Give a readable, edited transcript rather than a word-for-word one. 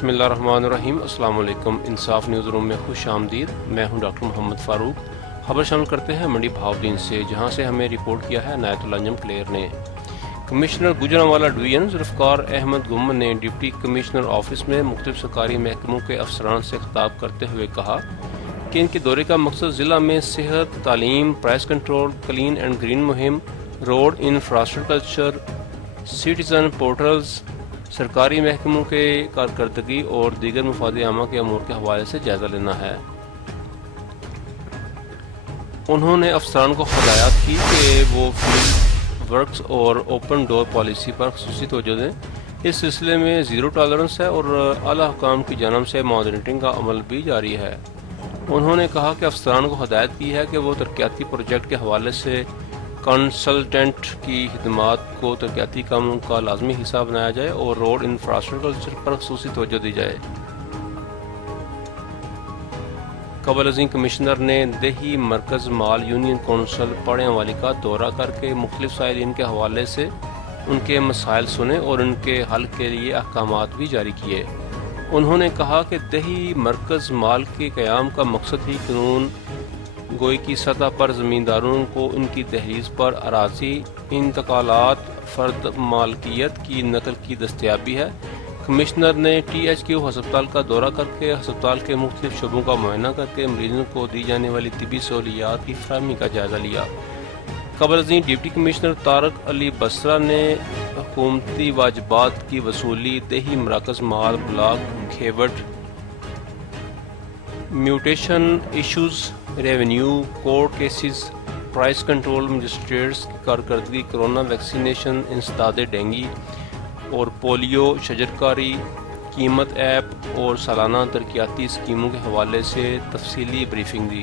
بسم اللہ الرحمن الرحیم۔ السلام علیکم۔ انصاف نیوز روم میں خوش آمدید۔ میں ہوں ڈاکٹر محمد فاروق۔ خبر شامل کرتے ہیں منڈی بہاؤالدین سے، جہاں سے ہمیں رپورٹ کیا ہے عنایت اللہ انجم کلیر نے۔ کمشنر گوجرانوالہ ڈویژن ذوالفقار احمد گم نے ڈپٹی کمشنر آفس میں مختلف سرکاری محکموں کے افسران سے خطاب کرتے ہوئے کہا کہ ان کے دورے کا مقصد ضلع میں صحت، تعلیم، price control, clean and green مہم، روڈ انفراسٹرکچر، سٹیزن پورٹلز، سرکاری محکموں کے کارکردگی اور دیگر مفاد عامہ کے امور کے حوالے سے جائزہ لینا ہے۔ انہوں نے افسران کو ہدایت کی کہ وہ فیلڈ ورکس اور اوپن ڈور پالیسی پر خصوصی توجہ دیں۔ اس سلسلے میں زیرو ٹالرنس ہے اور اعلیٰ حکام کی جانب سے مانیٹرنگ کا عمل بھی جاری ہے۔ انہوں نے کہا کہ افسران کو ہدایت کی ہے کہ وہ ترقیاتی پروجیکٹ کے حوالے سے کنسلٹنٹ کی خدمات کو ترقیاتی کاموں کا لازمی حصہ بنایا جائے اور روڈ انفراسٹرکچر پر خصوصی توجہ دی جائے۔ قبل ازیں کمشنر نے دیہی مرکز مال یونین کونسل پاڑیاں والی کا دورہ کر کے مختلف سائلین کے حوالے سے ان کے مسائل سنے اور ان کے حل کے لیے احکامات بھی جاری کیے۔ انہوں نے کہا کہ دیہی مرکز مال کے قیام کا مقصد ہی قانون گوئی کی سطح پر زمینداروں کو ان کی دہلیز پر اراضی انتقالات فرد مالکیت کی نقل کی دستیابی ہے۔ کمشنر نے ٹی ایچ کیو ہسپتال کا دورہ کر کے ہسپتال کے مختلف شعبوں کا معائنہ کر کے مریضوں کو دی جانے والی طبی سہولیات کی فراہمی کا جائزہ لیا۔ قبل ازیں ڈپٹی کمشنر طارق علی بسرا نے حکومتی واجبات کی وصولی، دیہی مراکز مال بلاک کھیوٹ، mutation issues, revenue, court cases, price control magistrates کی کارکردگی، کرونا ویکسینیشن، انسداد ڈینگی اور پولیو، شجرکاری، قیمت ایپ اور سالانہ ترقیاتی اسکیموں کے حوالے سے تفصیلی بریفنگ دی۔